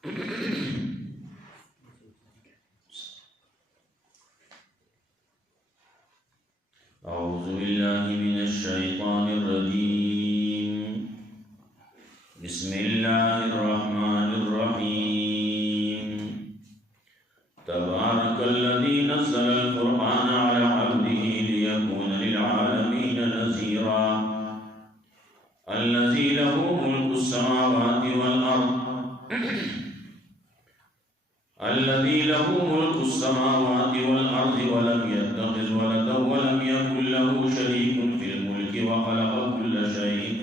أعوذ بالله من الشيطان الرجيم بسم الله الرحمن الرحيم تبارك الذي نزل القرآن على عبده ليكون للعالمين نذيرا الذي له ملك السماوات والأرض ولم يتخذ ولدا ولم يكن له شريك في الملك وخلق كل شيء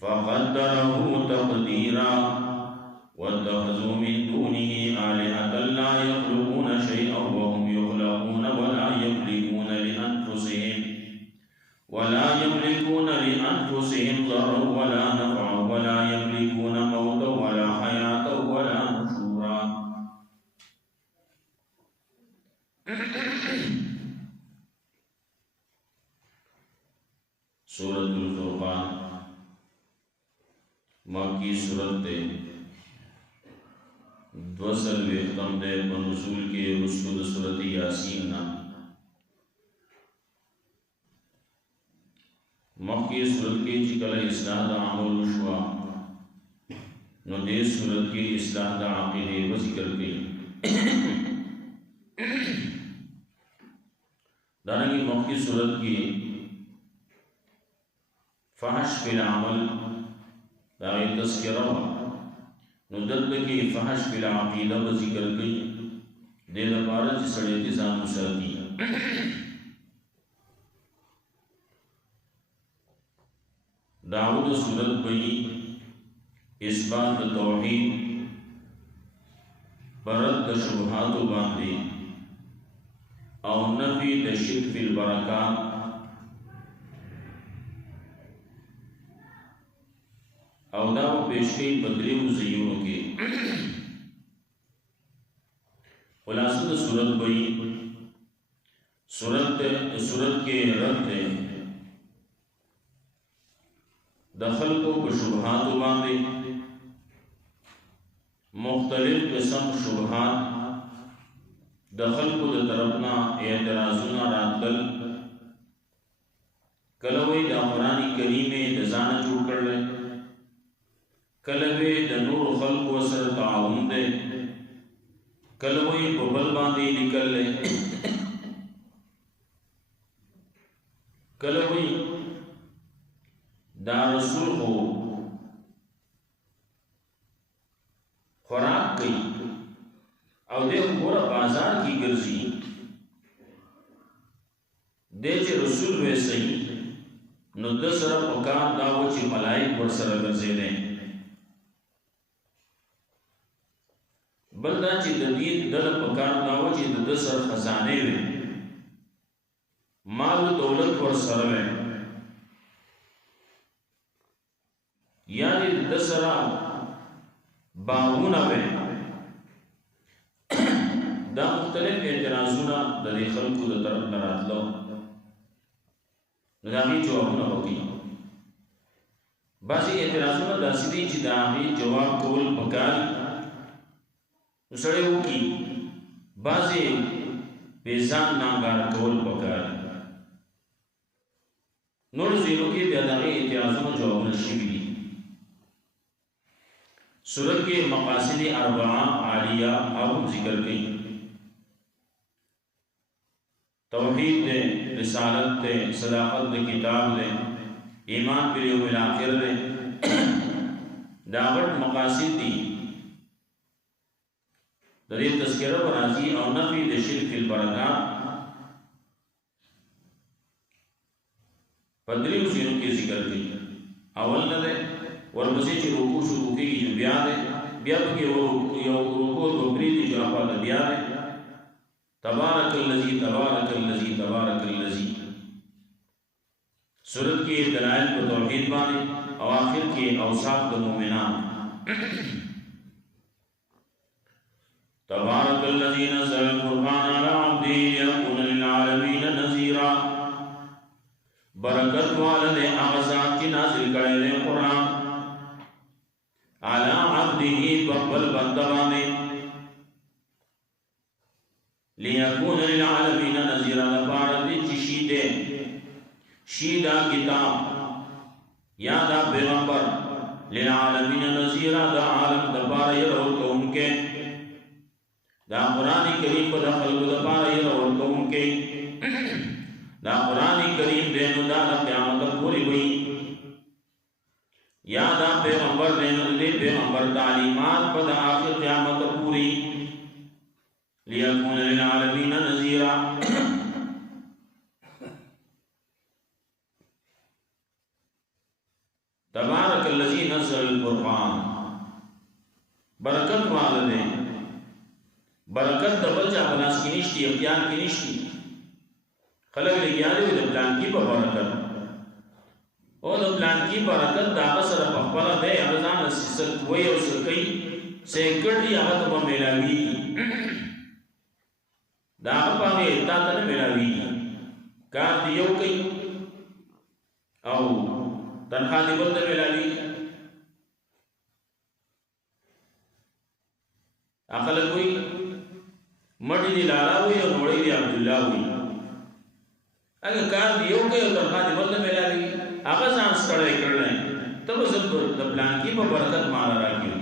فقدره تقديرا واتخذوا من دونه آلهة لا يخلقون شيئا وهم يخلقون ولا يملكون لأنفسهم ضرا ولا نفعا ولا يملكون موتا ولا حياة ولا نشورا. سورة الفرقان مکی سورت دے 2 ختم دے بنزول کے رسول سورت یاسین نا مکی سورت کے چکل اصلاح دا عمل وشوا نو دے سورت کے اصلاح دا عقیدے و ذکر کے دارنگی مکی سورت کی فحش فی العمل داغی تذکرہ نو دلد کی فحش فی العقیدہ و ذکر کی دے لپارا جسڑے تیزان مساتی دعوت صورت بئی اثبات توحید برد شبہات و باندی او نفی شرک فی البرکات او داو پیشکی بدریو زیونو کی خلاصت صورت بئی صورت کے رد دخل کو شبہات باندے مختلف قسم شبہات دخل کو طرفنا اعتراضنا راتل کلوی دا قرآن کریم دزانہ جوڑ کر لے کلوی دا نور خلق و سر تعاون دے کلوی ببل باندی نکل لے کلوی دا رسول کو خوراک کئی او دے پورا بازار کی گرزی دے چے رسول ویسے ہی نو دسر پکار داو چے ملائک برسر گرزے دیں بلدا چی ددید دل پکار داو چی دسر خزانے وے مال دولت ور سروے یعنی دسر باغونا وے دا مختلف اعتراضونا دلی خلقو دا طرف نراتلو ندامی جوابونا ہوگی بعضی اعتراضونا دا سیدی چی دامی جواب کول پکار سڑے ہو کی بعضی بیزان ناگار کول پکار نور زیرو کی بیاداغی اعتراضوں جواب نشیبی دی سورت کے مقاصد اربعہ عالیہ اب ذکر کی توحید دے رسالت دے صداقت دے کتاب دے ایمان پر یوم الاخر دے داغت مقاصد دی دلیل تذکرہ و راضی او نفی دے شرک البرکات پدریو زینوں کی ذکر کی اول نہ دے ورپسې چې رکوع شروع کېږي بیا دی بیا پکې یو رکوع دوبري دي چې هغه بیا دی تبارک الذی تبارک الذی تبارک الذی سورت کې دلائل په توحید باندې او آخر کې اوصاف د مؤمنان تبارک الذی نزل القرآن علی عبده لیکون للعالمین نذیرا برکت والا دے هغه ذات چې نازل کړی دی قرآن علی शीदा किताब या दा पैगंबर लिलआलमीन नज़ीरा दा आलम दपार यरवर कौम के दा कुरान करीम दा खल्क दपार यरवर कौम के दा कुरान करीम देनु दा क़यामत पूरी हुई या दा पैगंबर देनु दे पैगंबर तालीमात पद आखिर क़यामत पूरी लियकुन लिलआलमीन नज़ीरा तबारकल्लज़ी नज़्ज़ल फ़ुरक़ान बरकत वाले बरकत दबल जा बनास की निश्ती अख्तियार की निश्ती खलक लियारे द प्लान की बरकत और द प्लान की बरकत दावा सर पखपला दे अमज़ान सिसत वे और सकई सेकड़ी आगत ब मेलावी दावा पावे तातन मेलावी कार दियो कई औ तनखा दिबल दे मेलावी अकल कोई मटी दी लाला हुई और मोड़ी दी अब्दुल्ला हुई अगर कार दियो के और तनखा दिबल दे मेलावी आका सांस कड़े कर रहे तब सब द प्लान की बरकत मारा राखी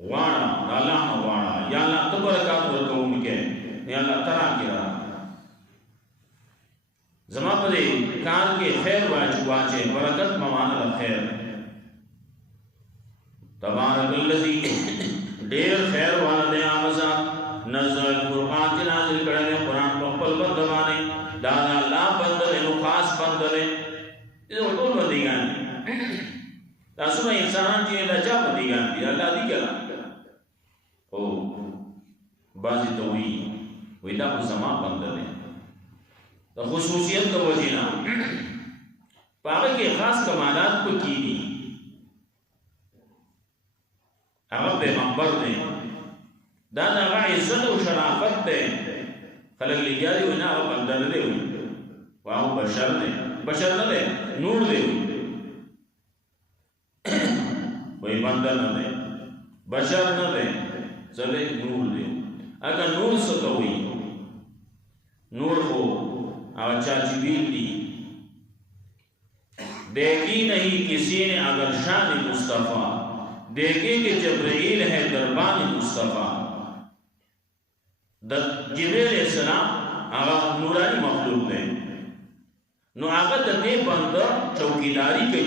वाड़ा अल्लाह वाड़ा या अल्लाह तो बरकत वर कौम के या अल्लाह तरा की रहा जमा पदे कार के खैर वाचे बरकत मवाना खैर तबारकल्लज़ी ढेर खैर वाला दे आमज़ा नज़्ज़ल फ़ुरक़ान के नाज़िल करने कुरान पल बंदवाने दादा अल्लाह बंदले नो खास बंदले ये तो बंदिगान तासुमा इंसान जी लजा बंदिगान दी अल्लाह दी कला ओ बाजी तो हुई दा समा बंदले तो खुसूसियत का वजीना पावे के खास कमालात को की दी अगर पैगंबर ने दादा का इज्जत और शराफत दे खलक लिजारी हुई ना बंदर दे हुई वहाँ बशर ने नूर दे हुई वही बंदर न दे बशर न दे चले नूर दे अगर नूर से तो हुई नूर हो अच्छा जिबील दी देखी नहीं किसी ने अगर शान मुस्तफ़ा देखे कि जब्राइल है दरबान मुस्तफ़ा जिब्रील अलैहिस्सलाम आगा नूरानी मखलूक है नो आगा दे बंदा चौकीदारी कई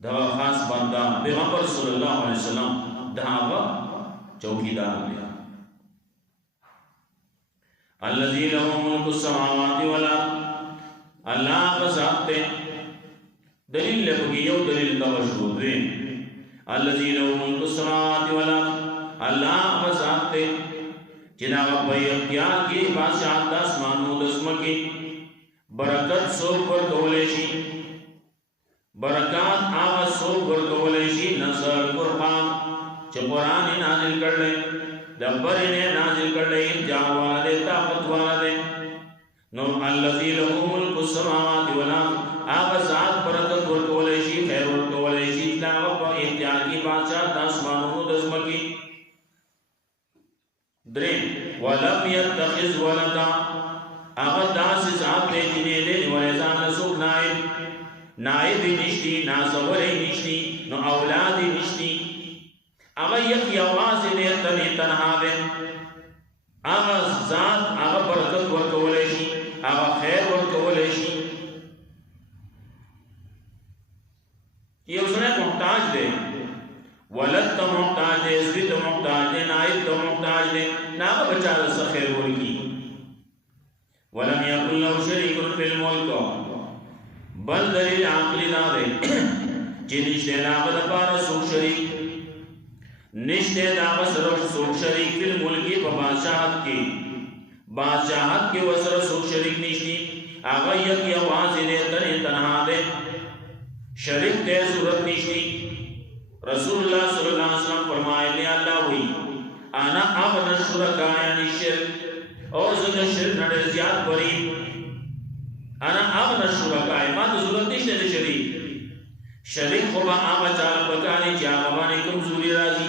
दवा खास बंदा पैगंबर सल्लल्लाहु अलैहि वसल्लम दहावा चौकीदार है अल्लज़ी लहू मुल्कु समावाति वल अर्द अल्लाह का ज़ात है दलील लगी यो दलील तवशुद है अल्लज़ी लहू मुल्कु समावाति वल अर्द अल्लाह का ज़ात है जिना का इख्तियार की बादशाह आसमानों दस्म की बरकत सो पर कवलेशी बरकत आवा सो पर कवलेशी नज़्ज़ल फ़ुरक़ान च कुरान नाज़िल कर ले दब्बर ने नाज़िल कर ले जान वाला दे ताकत वाला दे नो अल्लज़ी लहू मुल्कु समावाति वल अर्द आका ज़ात बरकत वर कवलेशी खैर वर कवलेशी दावा पर इख्तियार की बादशाह आसमानों दस्म की द्रे वलम यत्तखिज़ वलदा आका दास ज़ात दे जिने ले वलजान नसुक नाइब निश्ती नासवरे निश्ती नो औलादी निश्ती आगा यक आवाज़ दे तने तनहा दे आगा ज़ात आगा बरकत वर कवलेशी आगा खैर वर कवलेशी ये उसने मुहताज दे वलद तो मुहताज दे इज़्ज़त तो मुहताज दे नाइब तो मुहताज दे नागा बचा सा खैर वर की वलम यकुन लहू शरीकुन फिल मुल्क बल दलील आक़ली ना दे जिनिश्ते नागा दपारा सुख शरीक निश्ते दावा सरफ सुख शरीक फिल मुल्की बादशाहत के वसर सुख शरीक निश्ती आगा यक आवाज़ दे तने तनहा दे शरीक ते सूरत निश्ती रसूलुल्लाह सल्लल्लाहु अलैहि वसल्लम फरमाए ने अल्लाह हुई आना अगना शुरका यानी शिर्क और ज़िंदा शिर्क नडे ज़्यादा बरी आना अगना शुरका मा तो ज़रूरत निश्ते दे शरीक खुबा आवा चाल पकाने चागा बाने कमजोरी राजी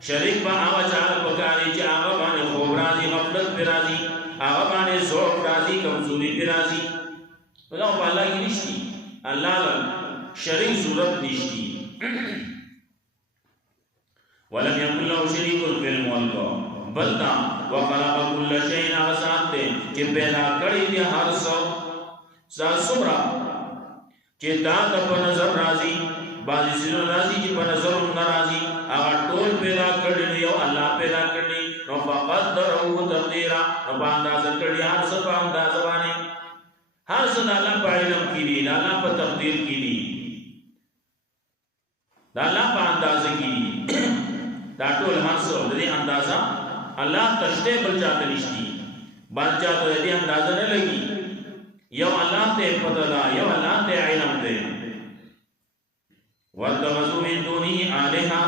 شریک با آغا چال پکاری چی آغا بانے خوب رازی غفلت پی رازی آغا بانے ضعف رازی کمزوری پی رازی بتاؤ پا اللہ کی نشتی اللہ شریک صورت نشتی ولم يكن له شريك في الملك بلدا وخلق كل شيء آسانتے چی پیدا کری دی ہر سا سمرا چی تا پا نظر رازی بعضی سنو رازی چی پا نظر نرازی اگر طول پیدا کرنی یو اللہ پیدا کرنی نو فقط درہو تقدیرہ نو پا اندازہ کرنی ہر سا پا اندازہ بانے ہر سا اللہ پا علم کی دی اللہ پا تقدیر کی دی اللہ پا اندازہ کی دی دا ټول هرڅه د دې اندازه الله تشته بل چاته نشتی بل چاته د دې اندازه نه لګي یو الله ته پته ده یو الله ته علم ده واتخذوا من دونه آلهة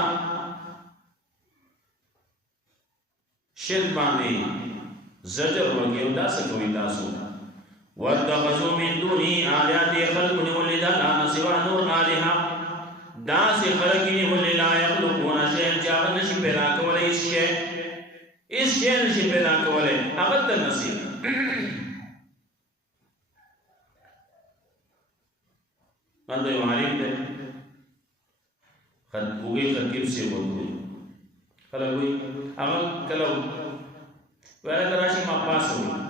شرک باندې زجر ورکړي او تاسو کوي تاسو واتخذوا من دونه آلهة خلق ولد لا سوى نور آلهة دا سے خلقی ولی لا یخلقون شیئن چاہت نشی پیدا کولے اس شیئ نشی پیدا کولے اگر تر نصیب اندر یو عالم دے ہوگئی خطیب سے ہوگئی خلق ہوئی اگر کلو ویلے کراشی ماں پاس ہوئی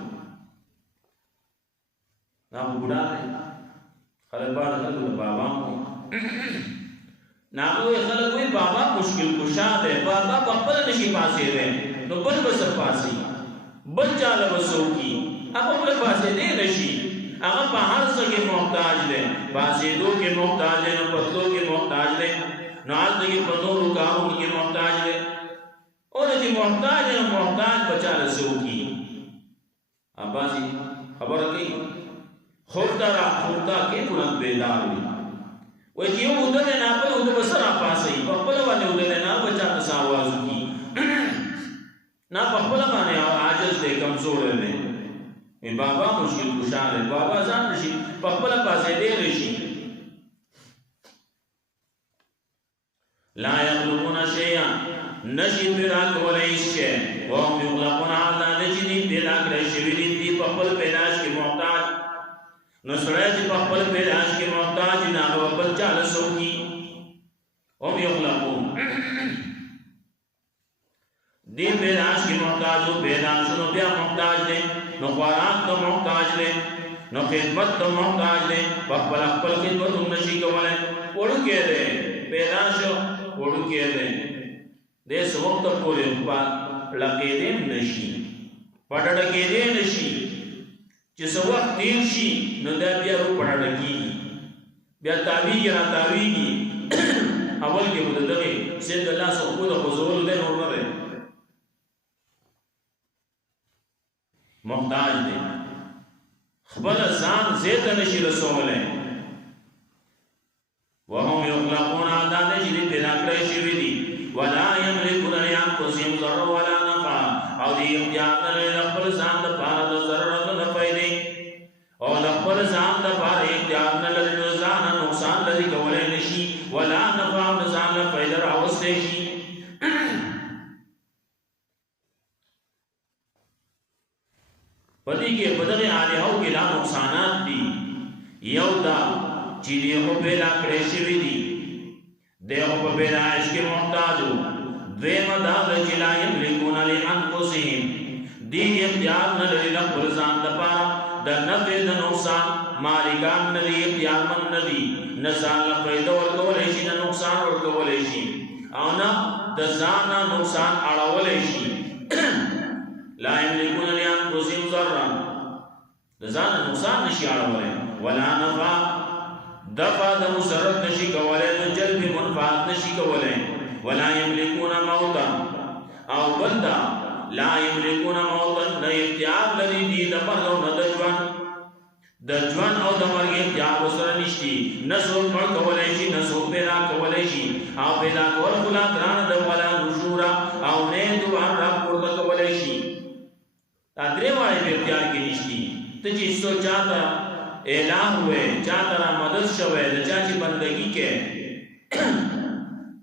نام بڑا دے خلق بار خلق بابا ہوں ناغوی خلق وی بابا مشکل کشا دے بابا بخبر نشی پاسے دے نو بل بسر پاسی بل چالا بسو کی اب بل پاسے دے نشی اگر پا ہر سکے محتاج دے پاسے دو کے محتاج دے نو پتلو کے محتاج دے نو آج دے پتلو رکاؤں کے محتاج دے اور جی محتاج دے نو محتاج بچالا سو کی اب بازی خبر کی خوفتا را خوفتا کے بلند بیدار ہوئی ویچی یو ادھر نا پل ادھر بسر آپاسی پخپل والے ادھر نا بچا تساوازو کی نا پخپل مانے آجز دے کمزور دے بابا مشکل کشا دے بابا زان رشی پخپل پاسے دے رشی لا یخلقون شیئا نشی پیدا کولے اس شے وهم یخلقون عالا نشی پیدا کرے شویدین دی پخپل پیداش کی محتاج نسرائے جی پخپل پیداش کے محتاج ناغو بل چال سو کی ام یخلقون دی پیداش کے محتاج ہو پیداش نو بیا محتاج دے نو خوراک تو محتاج دے نو خدمت تو محتاج دے پخپل اخپل خدمت ہم نشی کولے پوڑو کے دے پیداش پوڑو کے دے دے سو وقت پورے لکے دے نشی پڑڑ کے دے نشی چیسا وقت تیر شی نو دا بیا رو پڑھا رکی بیا تاویگی را تاویگی اول کے مددگی سید اللہ سا خود خضول دے نور نرے محتاج دے خبر زان زیت نشی رسول ہے وهم یخلقون آدادے جنی پیدا کرے شوی دی ولا یملکون لانفسهم ضر ولا نفع او دی امتیاد نلے لخبر زان دا پارا دا ضرر اور لخبر زان دا پار اختیار نلد نزان نقصان لدی کولے نشی ولا نفع نزان لفیدر آوستے شی پتی کے بدغ آلیہو کے لا نقصانات دی یو دا چیدی خو پیدا کرے شوی دی دے خو پیدا عشق محتاجو دویم دا دا چلا یملکون لی انفسهم دی اختیار نلدی لخبر زان دا پارا دا نفع دا نقصان مالکان ندی اختیار من ندی نزان لفیدہ ورکولیشی نا نقصان ورکولیشی او نا دا زانا نقصان اڑاولیشی لا یملکون لیان قسیم ذران دا زانا نقصان نشی اڑاولے ولا نفع دفع دا مسرد نشی کولے دا جلب منفعات نشی کولے ولا یملکون موتا او بلدا لا یملکون موتا نا اختیار لدی دی دا مرگو نا دا جوان او دا مرگ اختیار بسر نشتی نسو مر کولیشی نسو پیدا کولیشی او پیدا کول خلا دران دا ولا نشورا او نین دوان را پورتا کولیشی تا درے والے پہ اختیار کی نشتی تجی سو چاہتا الہ ہوئے چاہتا را مدد شوئے دا چاچی بندگی کے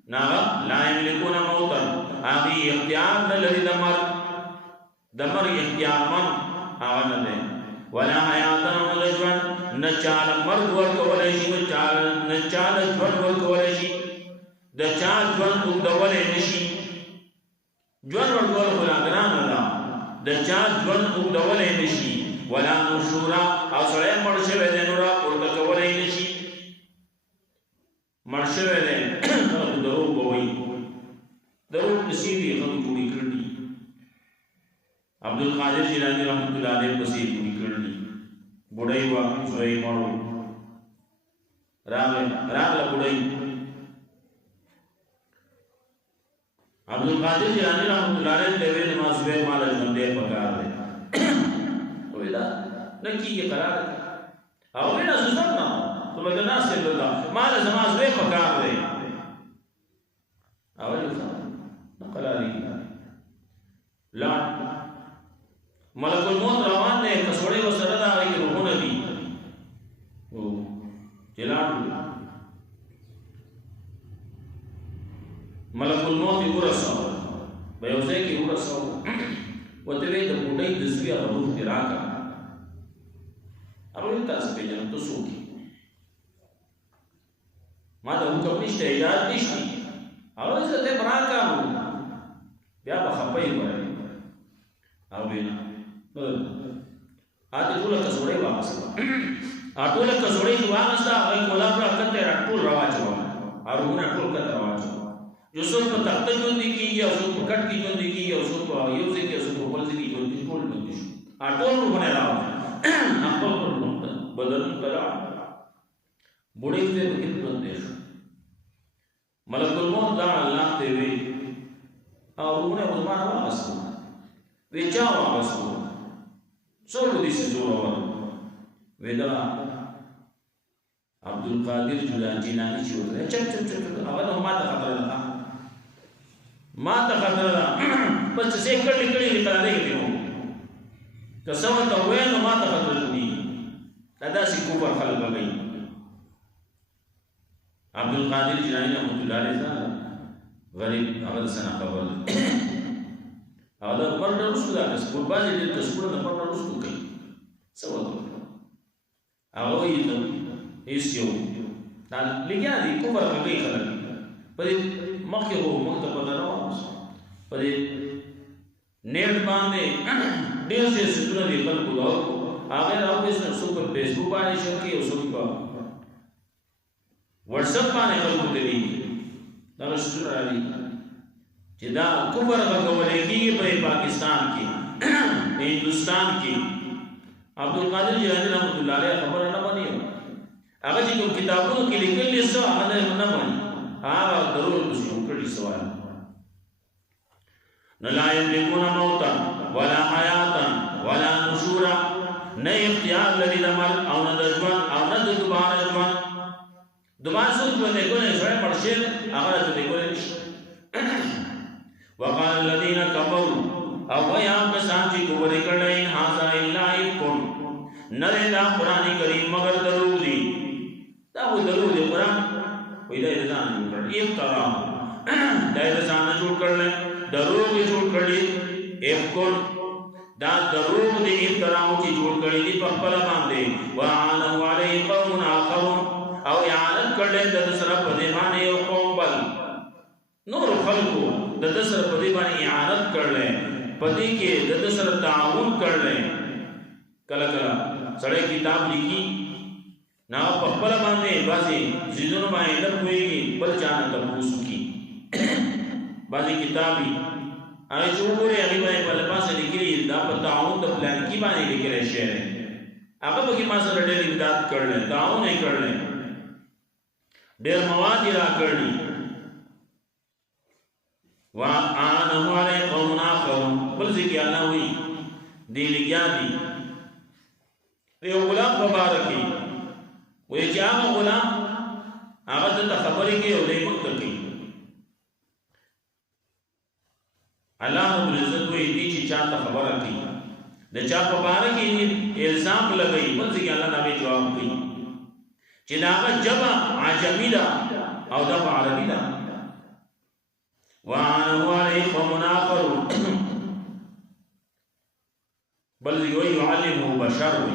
ناغا لا یملکون موتا هغه اختیار نه لري د مرګ اختیار من هغه نه دی ولا حیات نه ژوند نه چاله مرګ ورکولی شي نه چاله ژوند ورکولی شي د چا ژوند اوږدولی نه شي ژوند ورکول خو لا ګرانه ده د چا ژوند اوږدولی نه شي ولا نشورا او سړی مړ شوی دی نو راپورته کولی نه شي مړ شوی دی خلکو دروغ به وایي دروغ پسې دي خلکو پوری کړي عبدالقادر جیلانی رحمت الله علیه پسې پوری کړي بوډۍ وه زوی مړ و راغله بوډۍ عبدالقادر جیلانی رحمت الله علیه ته ویل ما زوی ماله ژوندی پکار دی وی دا نه کېږي قرار دی او وی نه زه ځم نه تو به که ناست دی دا ماله زما زوی پکار دی او وی نه قرارېږي لاړ ملک الموت روان دی کڅوړې ورسره ده هغې کې روحونه دي چې لاړ ملک الموت یې ورساوه په یو ځای کې ورساوه ورته ویې د بوډۍ د زوی هغه روح دې راکړه هغه ویل تاسو پېژنم ته څوک یې ما د حکم نشته اجازه نشته هغه ویل زه ته یې راکړم بیا به خفه یې وایي هغه ویل ا دې ټوله کڅوړې واغسته ټوله کڅوړې چې واغسته هغه ګلاب را کته ټول راواچوه هغونه ټول کته راواچوه یو څوک په تخته ژوندي کېږي او څوک په کټ کې ژوندي کېږي او څوک په یو ځای کې او څوک په بل ځای کې ژوندي ټول ژوندي شو ټول روحونه راوړل خپل بدن ته راوړل بوډۍ ته پکې ژوندی شو ملک الموت دا الله ته وی او روحونه زما راواغستو وی چا واغستو څوک دې چې زور اورو وی دا عبدالقادر جیلانی چې ورته چپ هغه ما ته خبره ده ما ته خبره ده بس څه کړي دې قرارې کې نو که څه ورته وایي نو ما ته خبره دي دا داسې کوفر خلک کوي عبدالقادر جیلانی رحمت الله علیه غریب هغه څنګه خبره او دا مرد رسول دا کسپور بازی دیر کسپور دا مرد رسول کئی سوا دو هغه وی ته هیڅ یو دا لګیا دي کومه راغلی خلک په دې مخکې وو موږ ته پته نه و په دې نیټ باندې ډېر څه څه دي خلکو دا هغه راوځي چې څوک په فیسبوک باندې شو کې او څوک په واتس اپ باندې خلکو ته دي دا څه راځي چې دا کومه راغلی کېږي په پاکستان کې هندوستان کې عبدالقادر جیلانی رحمت الله علیه خبره نه مانی هغه چې کوم کتابونو کې لیکلي څه هغه نه مانی هغه ضرور څه کړی سوال نه لا یملکون موتا ولا حیاتا ولا نشورا نه اختیار لري د مرګ او نه د ژوند او نه د دوباره ژوند دوباره څه ژوند کوي سره مرشه هغه ته کوي نشي وقال الذين كفروا او یا کسان چې کوی کړي هاذا الا افکن نره دا قران کریم مگر دروغ دي دا و دروغ دي قران وې دا ځان جوړ کړ افترا دا ځان جوړ کړل دروغ جوړ کړی افکن دا دروغ دي افترا چې جوړ کړی دي په خپل باندې وعلم علی قوم اخرون او یعلم کړل د سره په دې باندې یو قوم بل نور خلقو د سره په دې باندې اعانت کړل پدې کې د سره تعاون کړل کله کله سړی کتاب لیکي نا په خپل باندې باسي زیدونو باندې نه کوي بل چانه تاسو کی باسي کتابي هغه جوړوري هغه باندې په لپاسه لیکلي دا په تعاون د پلان کې باندې لیکل شوی هغه به کې ما سره ډېر امداد کړل تعاون یې کړل ډېر مواد را کړل وآنه علی قوم آخرون بل ذکر اللہ ہوئی دی لگیا دی دیو غلام مبارکی وی چاہا غلام آغا دتا خبری کے او دی مکتر کی اللہ رب العزت وی دی چی چاہتا خبر کی دا چاہ مبارکی الزام لگئی بل ذکر اللہ نامی جواب کی چی داغا جبا عجمی دا او دا عربی دا وعنه عليه قوم آخرون بل يعلمه بشر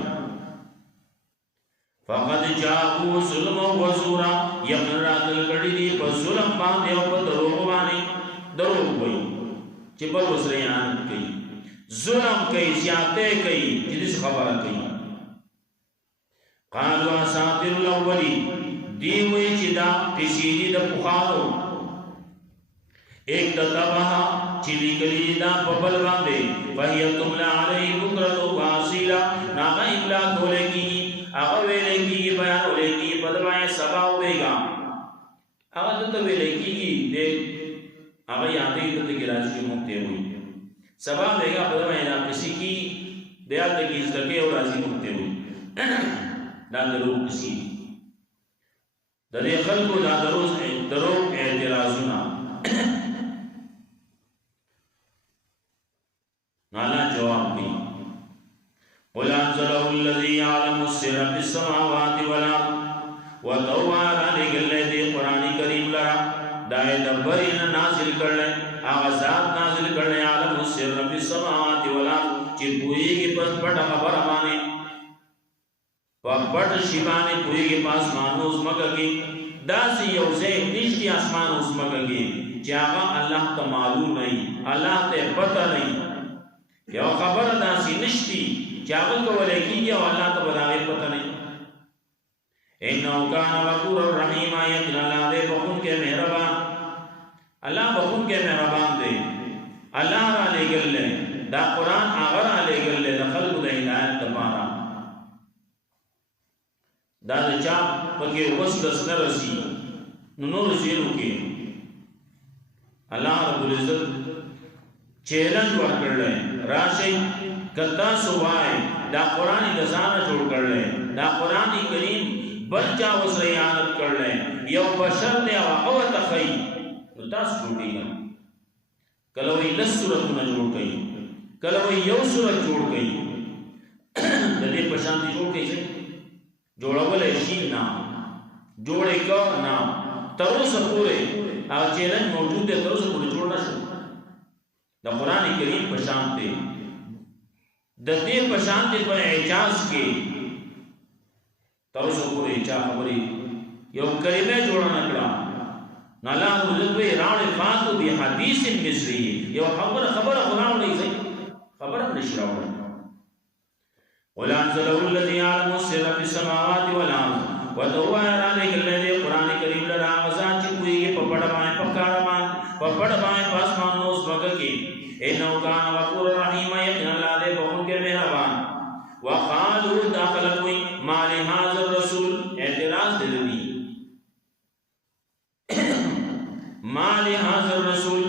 فقد جاءوا ظلم وزورا یقین راتل کړي دي په ظلم باندې او په دروغ باندې دروغ وایي چې بل وسریان کوي ظلم کوي زیاته کوي چې خبره کوي قالوا اساطير الاولين دی وی چې دا کسیدی د پخانو ایک تتبها چې لیکلی دا په بل باندې فهي تملا علی بکرة واصیلا ناغه املا کولېږي هغه ویلېږي بیان ولېږي په دمای سبا وېګا هغه ته ویلېږي دې هغه یادې ته کې راځي مونته وي سبا وېګا په دمای نه کسی کی دیا ته کې ځکه او راځي مونته وي دا درو کسی د دې خلکو دا درو اعتراضونه نالا جواب دی قل انزله الذي يعلم السر في السماوات والارض وتوار لګل دې قران کریم لرا دای دبرین نازل کړل هغه ذات نازل کړل عالم السر في السماوات والارض چې پوریږي پس پټ خبره باندې پټ شی باندې پوریږي پاس مانوس مګه کې داسې یو ځای نشي اسمان اوس مګه کې چې هغه الله ته معلوم نه الله ته پته نه یو خبر داسې نشتی چې هغه کولای کېږي او الله ته بلاغه پته نه انه کان غفور الرحیم یقین الله دې بخون کې مهربان الله بخون کې مهربان دی الله را لګل دا قران هغه را لګل د خلق د هدایت لپاره دا چا پکې وسدس نه رسی نور زیرو کې الله رب العزت چیلنج ورکړل راشي کدا سوای دا قرآنی دزانه جوړ کړل دا قرآنی کریم بچا وسریانت کړل یو بشر دی او تخی نو تاسو ټوټیږي کله وی لس سورته جوړ کړي کله وی یو سورته جوړ کړي د دې په شان دي جوړ کړي جوړول شي نه جوړې کو نه تر اوسه پورې هغه چیلنج موجود دی تر اوسه پورې جوړ نشو د قران کریم په شان دی د دې په شان دی په اعجاز کې تر اوسه پورې چا خبري یو کلمه جوړ نه کړه نالا ولوي راړې فاتو به حدیث مصری یو خبره قران نه زي خبره نشي راوړل ولا انزله الذي يعلم السر في السماوات والارض وتوار عليه الذي قران کریم لرا غزان چې کوي په پړ باندې پکارمان په پړ باندې پاسمان نو سبګي انه کان غفور رحیم یقین الله دې بہت کې مهربان وقالوا داخل کوئی مال هذا الرسول اعتراض دلی مال هذا الرسول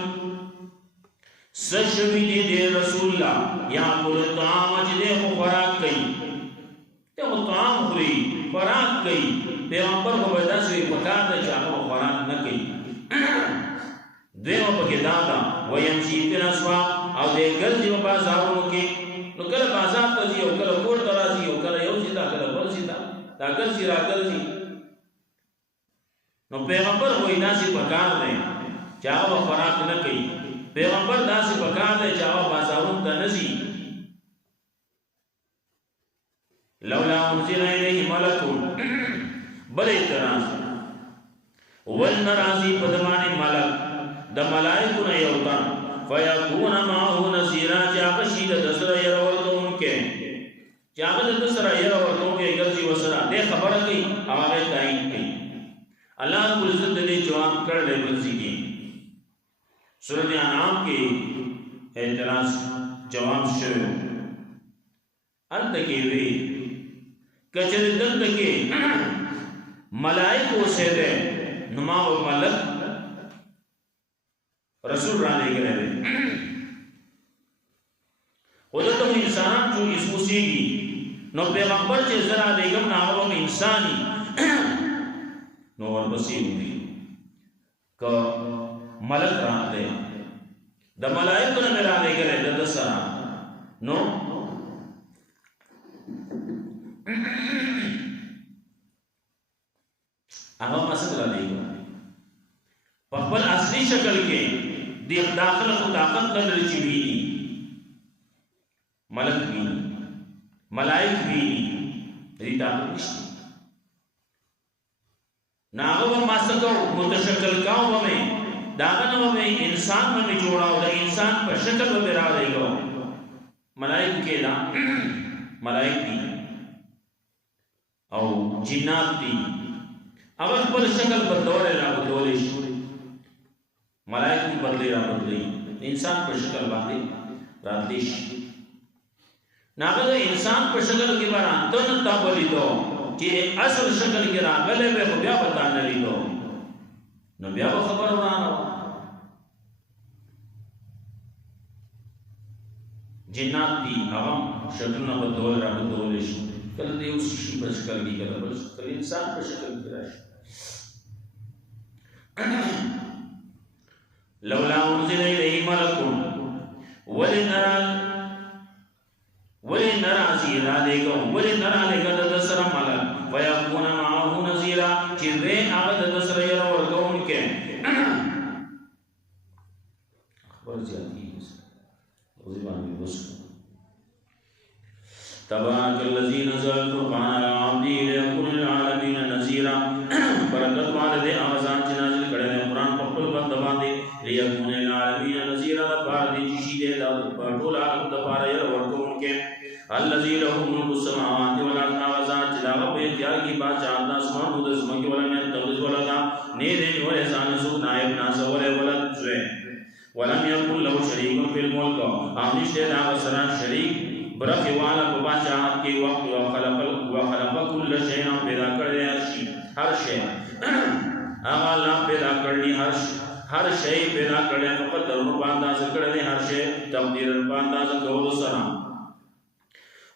سشوی دې رسول الله یا کول طعام چې دې خوراک کوي ته طعام خوري خوراک کوي پیغمبر کو ودا سي پکار ته چې هغه خوراک نه کوي دیو پکې دادا ويمشي په اسوا او دې ګرځي په بازارونو کې نو کله بازار ته ځي او کله کور ته راځي او کله یو سیدا کله بل سیدا دا ګرځي راګرځي نو پیغمبر وې داسې پکار دی چې هغه خوراک نه کوي پیغمبر داسې پکار دی چې هغه بازارونو ته نه ځي لولا انزل الیه ملک بل اعتراض ولنرازی پدمانی ملک د ملائکو نه یو تن فیکون معه نذیرا چې شید دسر ير ورتون کې چې د دسر ير ورتون کې ګرځي وسره دې خبره کوي هغه تعین کوي الله رب العزت دې جواب کړل ورځي کې سورۃ انعام کې اعتراض جواب شوه انت کې وی کچره دلته کې ملائکو سے دے نما و ملک رسول رانے گئے خودت ہم انسان جو اس مسیحی نو پیغمبر چے ذرا دیگم ناغم انسانی نو وربسی ہوئی کہ ملک ران دے دا ملائکو نے میرا دے گئے دا دسرا نو هغه مسله دی په خپل اصلي شکل کې دی داخل خو طاقت لري چې ویني ملک ویني ملائک ویني دې طاقت نشته ناغه ما سکو متشکل کاو به داغه نو به انسان باندې جوړاو د انسان په شکل به را دیګو ملائک کې دا ملائک دي او جنات دي هغه خپل شکل بدلول را بدلول شي ملائک بدلی را بدلی انسان په شکل باندې راتلی شي ناغه انسان په شکل کې باندې تن تابلی دو چې اصل شکل کې راغله به بیا پتا نه لیدو نو بیا خبر ورانه جنات دي هغه شکلونه بدلول را بدلول شي کله دې اوس شي په شکل کې کله بل انسان په شکل کې راشي لولا انزل الیه ملک ولنرى زیرا لګو ولنرى لګو د سره ملک ويكون معه نذيرا چې وې هغه د سره یې ورکون کې خبر ځي اوس باندې وس تبارك الذي نزل القرآن على عبده ليكون للعالمين نذيرا برکت والے اوزان چې نازل کړي قرآن په خپل بنده باندې ليكون للعالمين نذيرا بعد دې شي دې د ټول عالم د پاره یې ورکون کې الذي له ملك السماوات والارض اوزان چې دا په اختیار کې بادشاہ د اسمانو د زمکه ولمن تولد ولدا نه دې ولې ځان سو نائب ناسو ولې ولد زوی ولم يكن له شريك في الملك امنشته دا سره شریک برخ والا په بادشاہت کې وخت وخلق كل شيء پیدا کړی هر شی هغه الله پیدا کړی هر شی پیدا کړی په درو باندې ذکر دی هر شی تقدیر باندې کول سره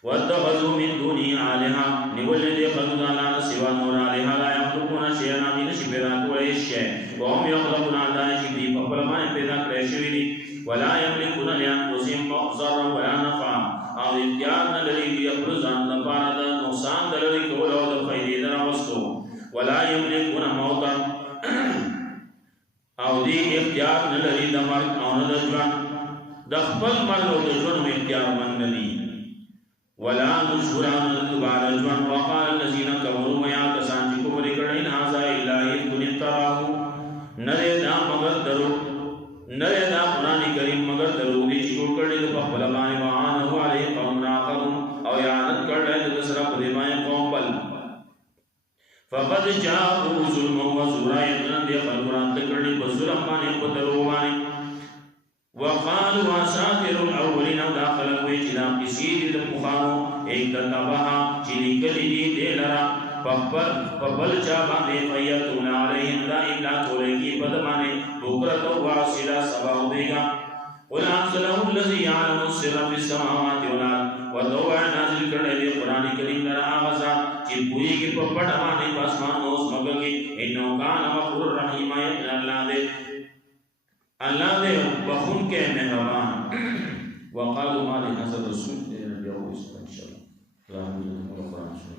واتخذوا من دونه آلهة نقول لدي خلقنا لا سوى نور آلهة لا يخلقون شيئا من شبه كل شيء وهم يخلقون على شبه فقل ما پیدا کړی شوی دي ولا يملكون لأنفسهم ضرا ولا نفعا او اختیار نه لري خپل ځان لپاره د نقصان لري کول او د فائدې دراوستو ولا يملكون موتا او دې اختیار نه لري د مرګ او نه د ژوند د خپل مرګ او د ژوند اختیار من نه دي ولا نشوران دوباره ژوند وقال الذين كفروا يا کسان چې کفر کړي نه هاذا الا يكن تراه نه دا مگر درو نه دا قران کریم مگر درو دي چې کړي په خپل باندې وانه عليه قوم راقم او یاد کړي د سره په دې باندې قوم بل فقد جاءوا ظلم وزورا يدن دي قران کړي په ظلم باندې په درو باندې وقالوا اساطير الاولين داخل وي چې دا کسی د مخانو ایک تبها چې لیکلي دي دلرا پبل چا باندې فیتون علیهم لا الا کولگی بدمانه بکرت و واصلا سبا دیگا قل انزله الذي يعلم السر في السماوات والارض ودوا نازل کړه دې قران کریم لرا आवाज چې پوری کې په پټ باندې پاسمان اوس مګي انه کان غفور رحیم الله دې بخون کې مهربان وقالوا ما لهذا الرسول ان شاء الله